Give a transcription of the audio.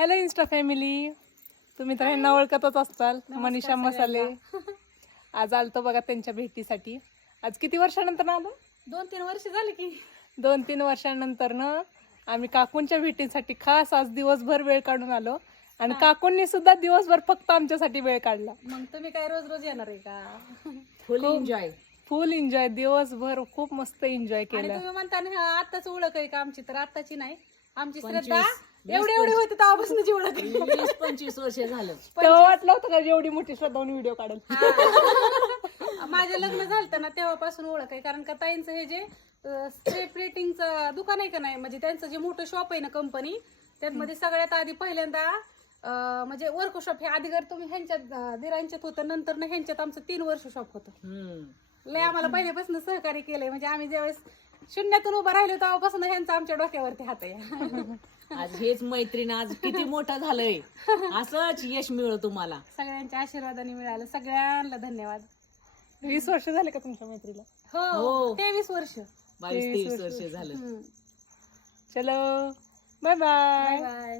Hello Insta family, तुम्ही तर ह्यांना ओळखतच असताल, मनीषा मसाले. आज आलतो बघा त्यांच्या भेटीसाठी. आज किती वर्षानंतर आलो? 2-3 वर्ष झाली की. 2-3 वर्षानंतर ना आम्ही काकूंच्या भेटीसाठी खास आज दिवसभर वेळ काढून आलो. आणि काकूंनी सुद्धा दिवसभर फक्त आमच्यासाठी वेळ काढला. मग तुम्ही काय रोज रोज येणार आहे का? फुल एन्जॉय दिवसभर, खूप मस्त एन्जॉय आणि केलं. तुम्ही म्हणता ना आताच ओळख आहे का आमची, तर आताची नाही. आमची श्रद्धा एवढी होती तेव्हापासून ओळख आहे. 20-25 वर्ष झालं. तेव्हा वाटलं होतं का एवढी मोठी श्रद्धावून व्हिडिओ काढेल. माझं लग्न झालं ना तेव्हापासून ओळख आहे. कारण का ताईंचं हे जे स्प्रे प्रिंटिंगचं दुकान आहे का नाही, म्हणजे त्यांचं जे मोठं शॉप आहे ना कंपनी, त्यामध्ये सगळ्यात आधी पहिल्यांदा म्हणजे वर्कशॉप हे आधी जर तुम्ही ह्यांच्यात दिरांच्यात होतं, नंतर ना ह्यांच्यात आमचं 3 वर्ष शॉप होतं. लय आम्हाला पहिल्यापासून सहकार्य केलंय. म्हणजे आम्ही ज्यावेळेस शून्यातून उभं राहिलो तेव्हापासून ह्यांचा आमच्या डोक्यावरती हात आहे. आज हेच मैत्रीण आज किती मोठं झालंय. असंच यश मिळो तुम्हाला. सगळ्यांच्या आशीर्वादाने मिळालं. सगळ्यांना धन्यवाद. 20 वर्ष झाले का तुमच्या मैत्रीला? हो 23 वर्ष. 22-23 वर्ष झालं. चलो बाय बाय. बाय.